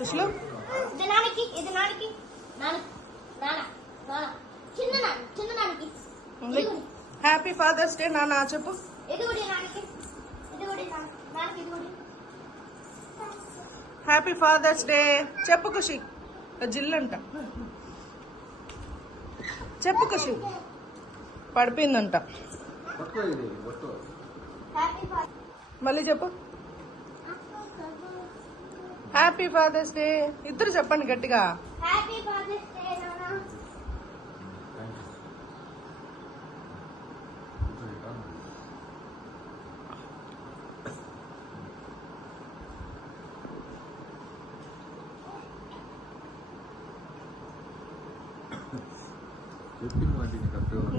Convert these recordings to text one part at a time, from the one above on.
కుషులు happy father's day నాన్న చెప్పు. Happy father's day చెప్పు ఖుషి. జిల్లంట చెప్పు ఖుషి. పడిపోయిందంట. మళ్ళీ చెప్పు. Happy father's day. ఇద్దరు చెప్పండి గట్టిగా.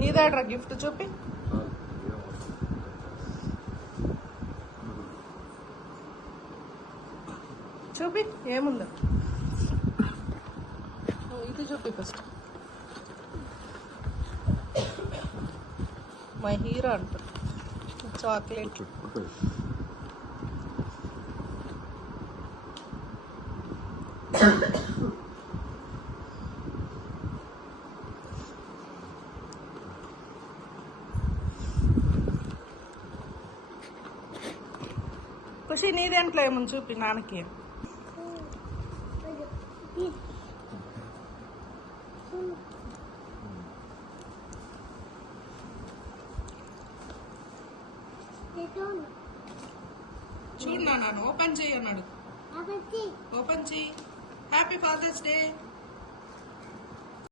నీదాడ్రా గిఫ్ట్ చూపి. చూపి ఏముందో. ఇది చూపి ఫస్ట్. మై హీరో అంట. చాక్లెట్. ఖుషి నీదేంట్లో ఏమని చూపి నాన్నకి. చూడు నాన్న ఓపెన్ చేయి అన్నాడు. ఓపెన్ చేయి. Happy father's day.